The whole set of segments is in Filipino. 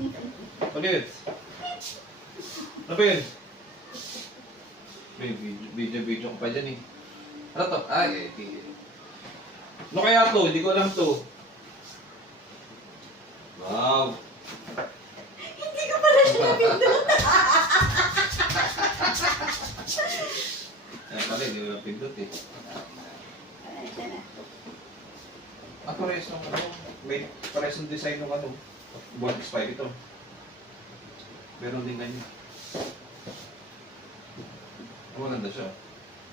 Ulit. Ano ba yun? May video ko pa dyan eh. Ano to? Ay, ano kaya to? Hindi ko alam to. Wow. Hindi ko pala siya napindot. Ayan pala, hindi ko lang pindot eh. Ito na. Pares ng ano, may pares ng design ng ano, Board X5 ito. Meron din ganyan. Maganda siya.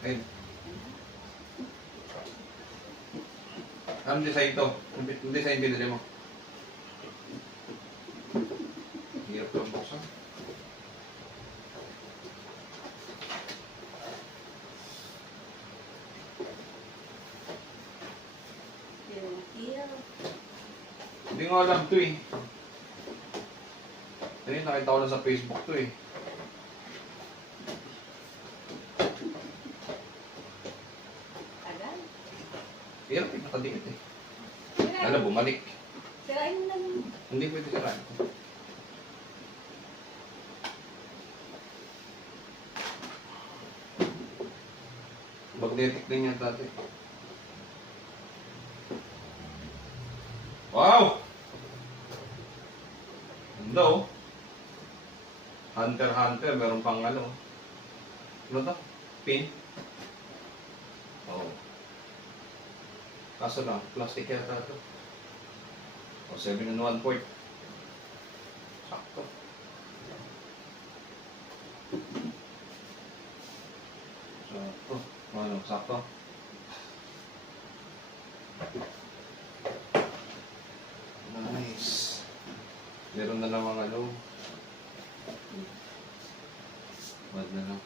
Ayun. Anong design to? Anong design binili mo? Hirap lang buksan. Hindi nga alam to eh. Ayun, nakita ko lang sa Facebook to eh. Tagal. Hirap eh, nakadikit eh. Alam, bumalik. Sirain mo na yun. Hindi pwede sirain. Magnetic din yan dati. Wow! Ganda oh. Hunter Hunter, meron pang ano. Ano to? Pin? Oh. Kaso lang, plastic yata ito. O, 7 and 1 port. Sakto. Sakto. Ano, sakto. Nice. Meron na namang ano. Bad na lang.